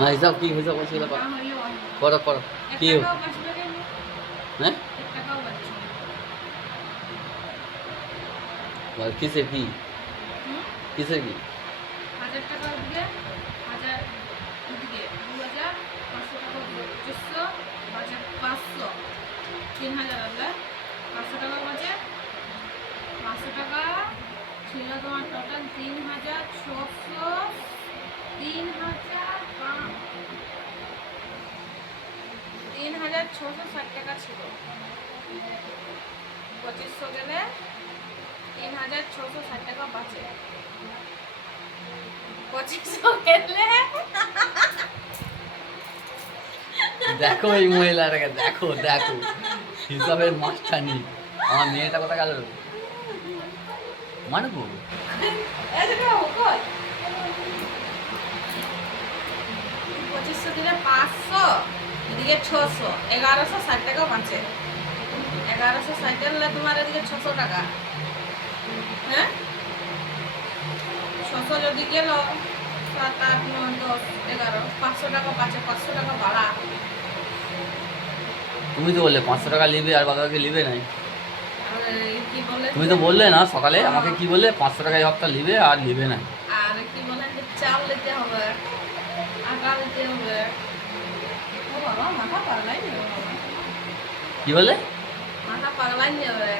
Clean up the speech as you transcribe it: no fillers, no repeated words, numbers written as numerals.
না হিসাব কি হিসাব করছিল করো করো কি হ্যাঁ কিসের কি কিসের কি 1000 টাকা দিকে 1000 দিকে 2000 500 টাকা দিকে 2500 বাজে 500 3000 আলাদা 500 টাকা বাজে 500 টাকা ছিল তোমার টোটাল 3660 টাকা ছিল 2500 গেলে 3660 টাকা বাঁচে 2500 গেলে দেখো এই মহিলাটাকে দেখো দেখো হিসাবের মাস্টারনি আমার মেয়েটা কথা গেল মানবো পঁচিশশো দিলে 500 এদিকে 600 1160 টাকা বাঁচে 1160 হলে তোমার এদিকে 600 টাকা হ্যাঁ 600 যদি গেল 7 8 9 10 11 500 টাকা বাঁচে 500 টাকা ভাড়া তুমি তো বললে 500 টাকা নিবে আর বাবাকে নিবে নাই কি বলে তুমি তো বললে না সকালে আমাকে কি বললে 500 টাকা এই হপ্তাহ নিবে আর নিবে না আর কি বলে যে চাল দিতে হবে আটা দিতে হবে ও বাবা মাথা পাগলাই নেবে কি বলে মাথা পাগলাই নেবে